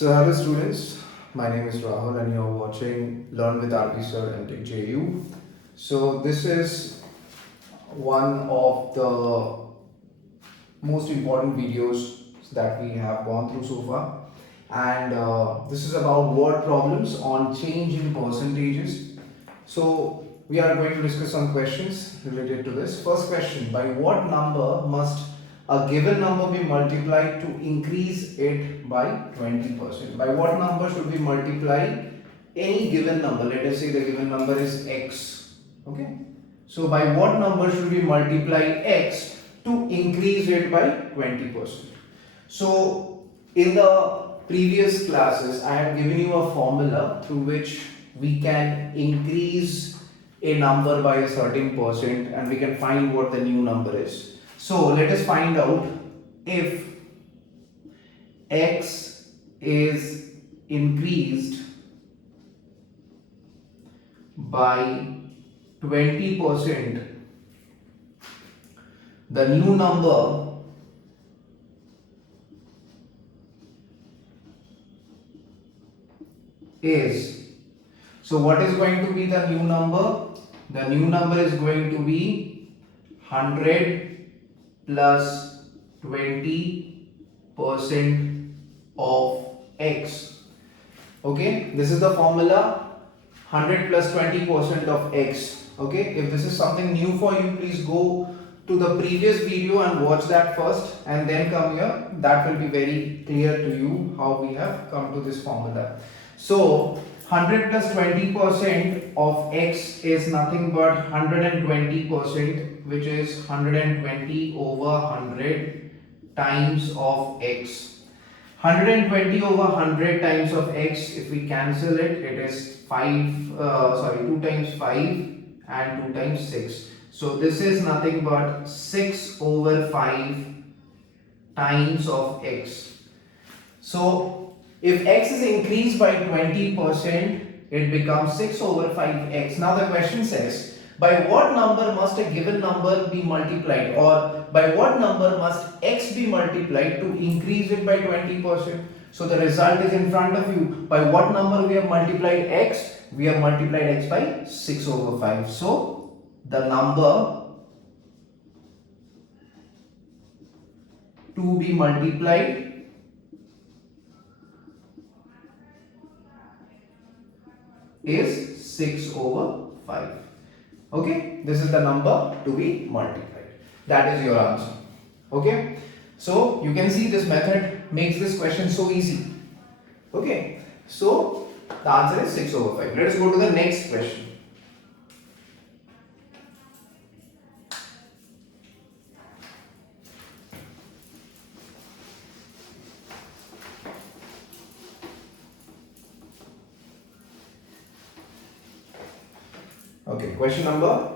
So hello students, my name is Rahul and you're watching Learn with RP Sir MTech JU. So this is one of the most important videos that we have gone through so far, and this is about word problems on change in percentages. So we are going to discuss some questions related to this. First question: by what number must a given number be multiplied to increase it by 20%? By what number should we multiply any given number? Let us say the given number is x. Okay. So by what number should we multiply x to increase it by 20%? So in the previous classes, I have given you a formula through which we can increase a number by a certain percent and we can find what the new number is. So let us find out if x is increased by 20%, the new number is, so what is going to be the new number? The new number is going to be 100 plus 20% of x. Okay, this is the formula, 100 plus 20% of x. Okay, if this is something new for you, please go to the previous video and watch that first and then come here. That will be very clear to you how we have come to this formula. So 100 plus 20% of x is nothing but 120%, which is 120 over 100 times of x. 120 over 100 times of x, if we cancel it, it is 2 times 5 and 2 times 6. So this is nothing but 6 over 5 times of x. So if x is increased by 20%, it becomes 6 over 5x. Now the question says, by what number must a given number be multiplied, or by what number must x be multiplied to increase it by 20%? So the result is in front of you. By what number we have multiplied x? We have multiplied x by 6 over 5. So the number to be multiplied is 6 over 5. Okay, this is the number to be multiplied. That is your answer. Okay, so you can see this method makes this question so easy. Okay, so the answer is 6 over 5. Let us go to the next question. Okay, question number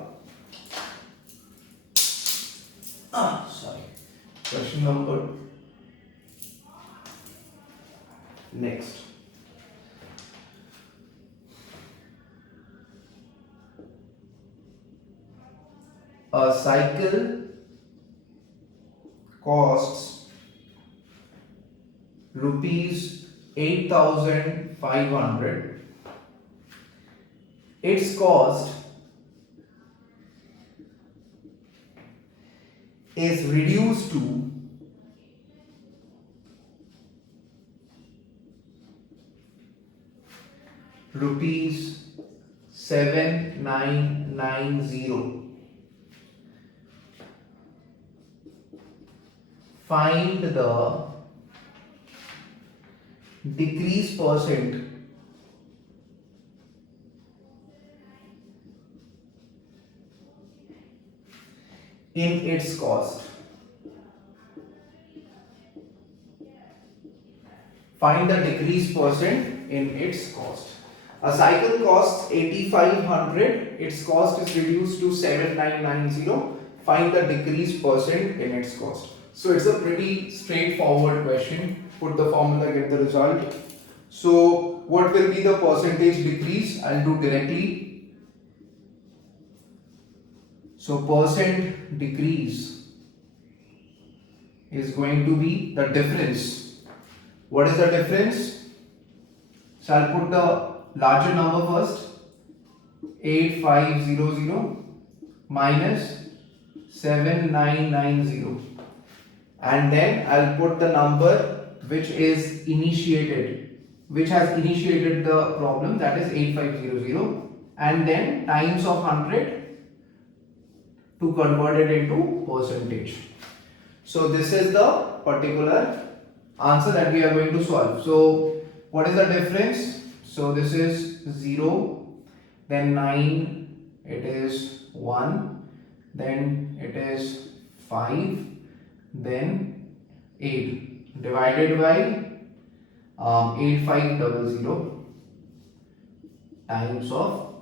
question number next. A cycle costs rupees 8,500. Its cost is reduced to rupees 7,990. Find the decrease percent in its cost. Find the decrease percent in its cost. A cycle costs 8,500. Its cost is reduced to 7,990. Find the decrease percent in its cost. So it's a pretty straightforward question. Put the formula, get the result. So what will be the percentage decrease? I'll do directly. So percent decrease is going to be the difference. What is the difference? So I'll put the larger number first. 8500 minus 7990, and then I'll put the number which is initiated, which has initiated the problem, that is 8500, and then times of 100 to convert it into percentage. So this is the particular answer that we are going to solve. So what is the difference? So this is 0, then 9, it is 1, then it is 5, then 8 divided by 8500 times of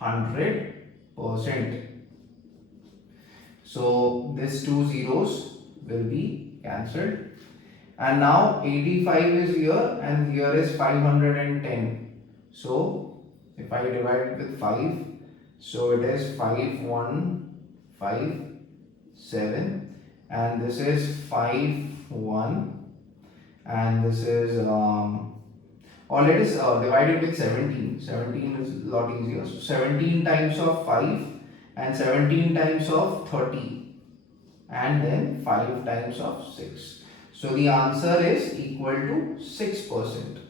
100%. So this two zeros will be cancelled, and now 85 is here and here is 510. So if I divide it with 5, so it is 5157, and this is 51, and this is or let us divide it with 17. 17 is a lot easier. So 17 times of 5 and 17 times of 30, and then 5 times of 6. So the answer is equal to 6%.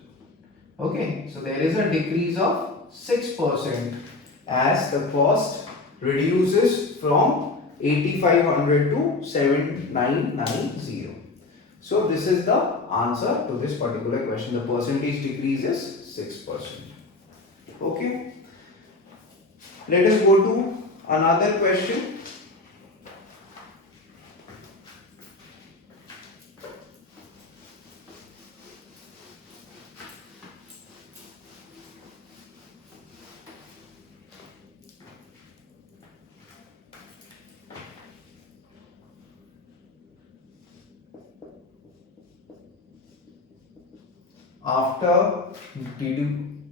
Okay, so there is a decrease of 6% as the cost reduces from 8500 to 7990. So this is the answer to this particular question. The percentage decrease is 6%. Okay, let us go to another question.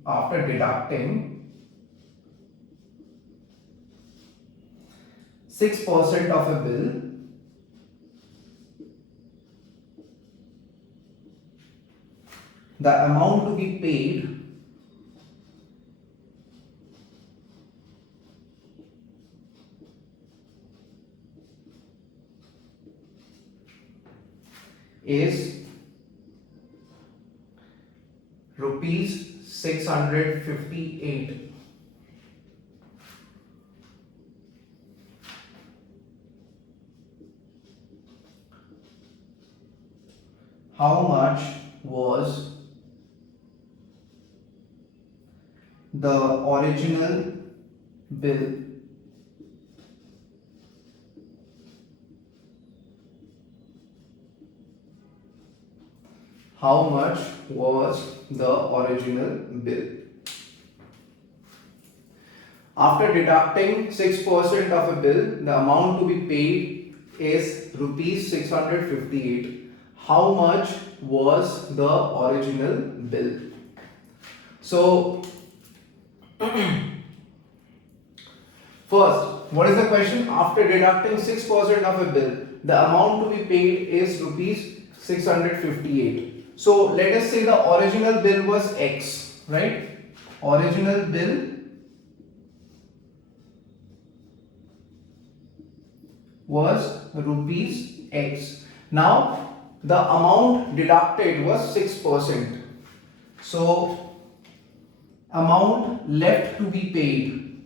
After deducting 6% of a bill, the amount to be paid is rupees 658. How much was the original bill? How much was the original bill? After deducting 6% of a bill, the amount to be paid is rupees 658. How much was the original bill? So, first, what is the question? After deducting 6% of a bill, the amount to be paid is rupees 658. So let us say the original bill was X, right? Original bill was rupees X. Now the amount deducted was 6%. So amount left to be paid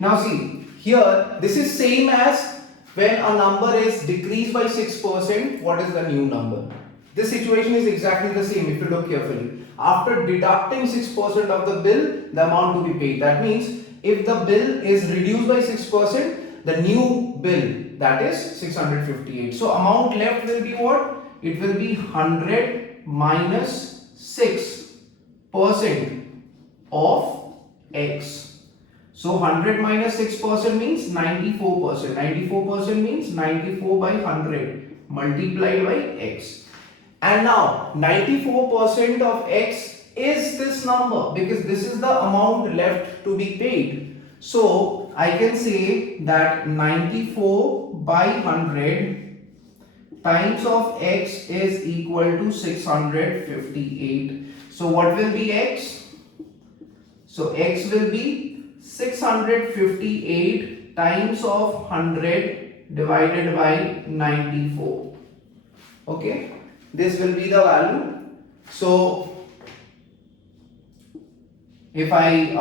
now see. Here, this is same as when a number is decreased by 6%, what is the new number? This situation is exactly the same if you look carefully. After deducting 6% of the bill, the amount to be paid. That means if the bill is reduced by 6%, the new bill, that is 658. So amount left will be what? It will be 100 minus 6% of X. So 100 minus 6% means 94%. 94% means 94 by 100 multiplied by X. And now 94% of X is this number because this is the amount left to be paid. So I can say that 94 by 100 times of x is equal to 658. So what will be x? So x will be 658 times of 100 divided by 94. Okay, this will be the value. So if I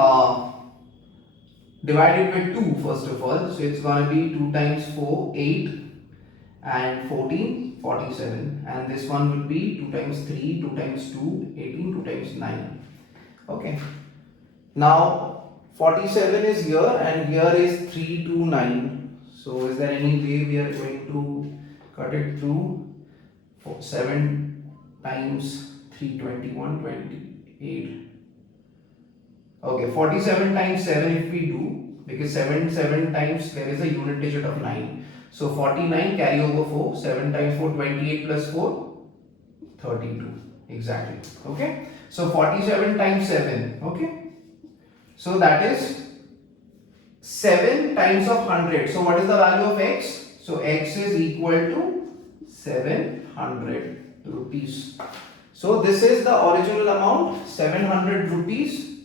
divide it with 2 first of all, so it's gonna be 2 times 4, 8, and 14, 47, and this one will be 2 times 3, 2 times 2, 18, 2 times 9. Okay, now 47 is here and here is 329. So is there any way we are going to cut it through? 7 times 321, 28. Okay, 47 times 7 if we do, because 7 times there is a unit digit of 9. So 49 carry over 4, 7 times 4, 28 plus 4, 32. Exactly. Okay. So 47 times 7. Okay. So that is 7 times of 100. So what is the value of x? So x is equal to 700 rupees. So this is the original amount, 700 rupees.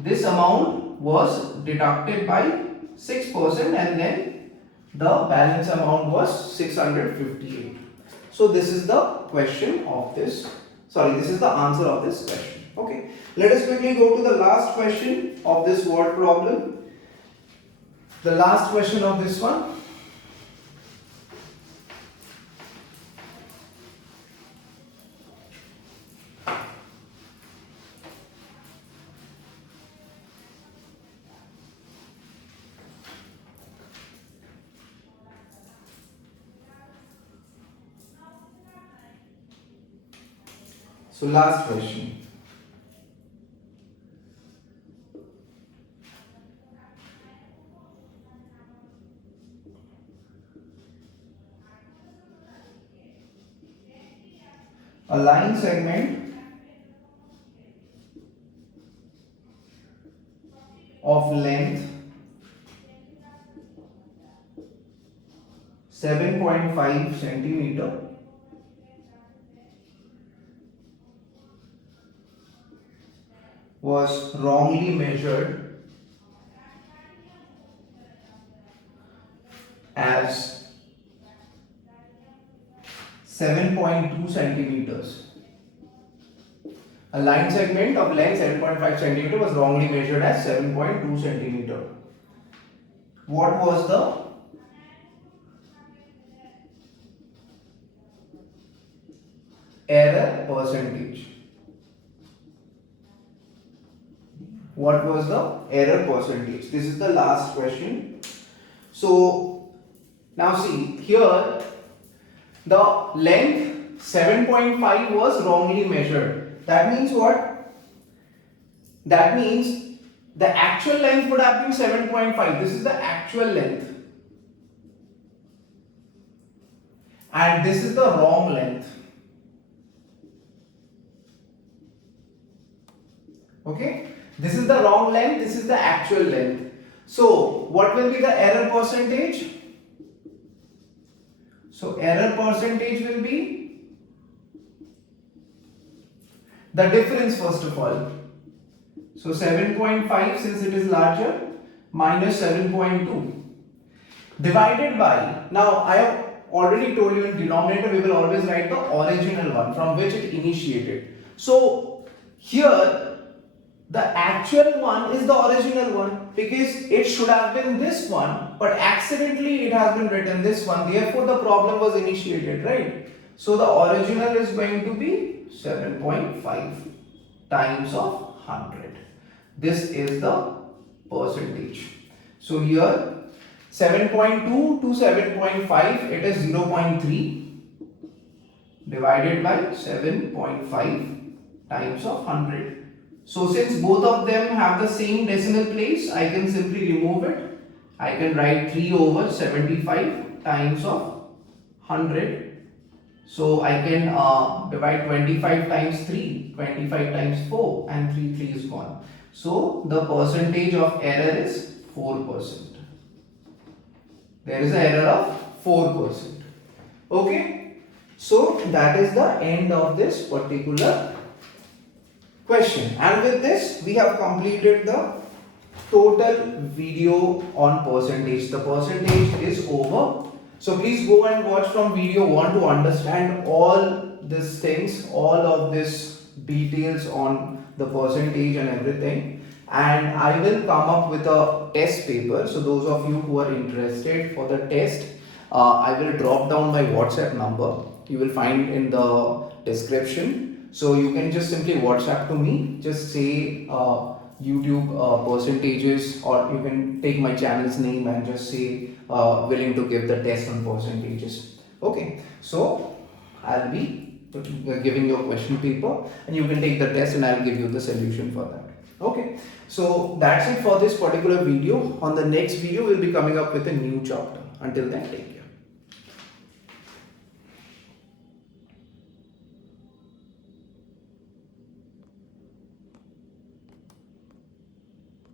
This amount was deducted by 6% and then the balance amount was 658. So this is the question of this, this is the answer of this question. Okay, let us quickly go to the last question of this word problem. The last question of this one. So last question. A line segment of length 7.5 centimeter was wrongly measured as 7.2 centimeters. A line segment of length 7.5 centimeter was wrongly measured as 7.2 centimeter. What was the error percentage? What was the error percentage? This is the last question. So now see here, the length 7.5 was wrongly measured. That means what? That means the actual length would have been 7.5. This is the actual length. And this is the wrong length. Okay? This is the wrong length, this is the actual length. So, what will be the error percentage? So, error percentage will be the difference first of all. So, 7.5 since it is larger minus 7.2 divided by, now I have already told you in denominator we will always write the original one from which it initiated. So, here the actual one is the original one because it should have been this one, but accidentally it has been written this one. Therefore, the problem was initiated, right? So, the original is going to be 7.5 times of 100. This is the percentage. So, here 7.2 to 7.5, it is 0.3 divided by 7.5 times of 100. So since both of them have the same decimal place, I can simply remove it. I can write 3 over 75 times of 100. So I can divide 25 times 3, 25 times 4 and 3 is gone. So the percentage of error is 4%. There is an error of 4%. Okay. So that is the end of this particular question, and with this we have completed the total video on percentage. The percentage is over. So please go and watch from video 1 to understand all these things, all of this details on the percentage and everything. And I will come up with a test paper. So those of you who are interested for the test, I will drop down my WhatsApp number. You will find in the description. So you can just simply WhatsApp to me. Just say YouTube percentages, or you can take my channel's name and just say willing to give the test on percentages. Okay, so I'll be giving you a question paper and you can take the test and I'll give you the solution for that. Okay, so that's it for this particular video. On the next video we'll be coming up with a new chapter. Until then, take care.